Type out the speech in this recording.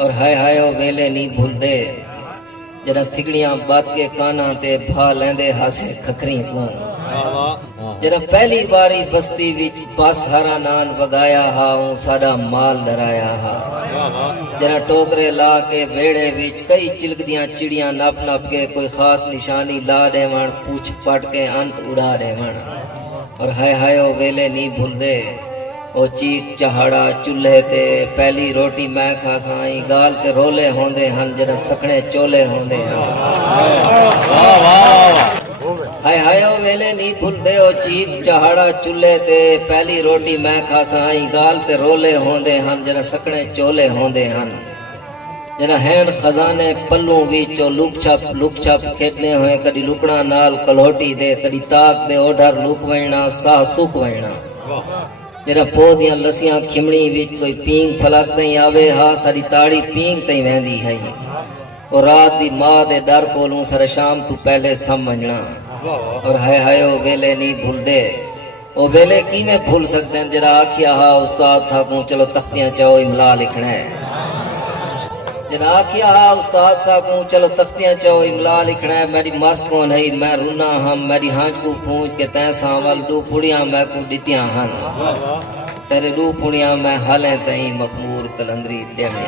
और हाय ओ वेले नहीं भूलदे जरा थिगड़ियां बात के काना ते भा लेंदे हासे खखरी को जरा पहली बारी बस्ती विच बस हरा नान वगाया हा ऊ साडा माल डराया हा जरा टोकरे ला के वेड़े विच कई चिलकदियां चिड़ियां नप नप के कोई खास निशानी ला देवण पूछ पट के अंत उड़ा देवण और हाय ओ वेले नहीं भूलदे ओ चीक चहाड़ा चूल्हे ते पहली रोटी मैं खासाई गाल के रोले होंदे हन जरा सखने चोले होंदे हन हाय ओ वेले नहीं भूलदे ओ चीक चहाड़ा चूल्हे ते पहली रोटी मैं खासाई गाल ते रोले होंदे हन जरा सखने चोले होंदे हन जरा हैन खजाने पल्लू विचो लुक छप खेदने हुए कदी लुकड़ा नाल कलोटी दे कदी ताक दे ओढ़र लुक वैना साह सुख वैना जरा पोदियां लसियां खिमड़ी विच कोई पींग फलक तई आवे हा सारी ताड़ी पींग तई वेंदी है और रात दी मां दे डर कोलों सर शाम तू पहले समझना और हाय ओ वेले नहीं भूलदे ओ वेले किवें भूल सकदे हैं जरा आखिया हा उस्ताद साहब को चलो तख्तियां चाओ इमला लिखना है जरा आखिया हा उस्ताद साहब को चलो तख्तियां चाओ इमला लिखना है मेरी मस कौन है मैं रूना हम मेरी हाथ को पूछ के तै सावल दू पुड़ियां मैं को दितियां हन तेरे दू पुड़ियां मैं हाले तई मखमूर कलंदरी देने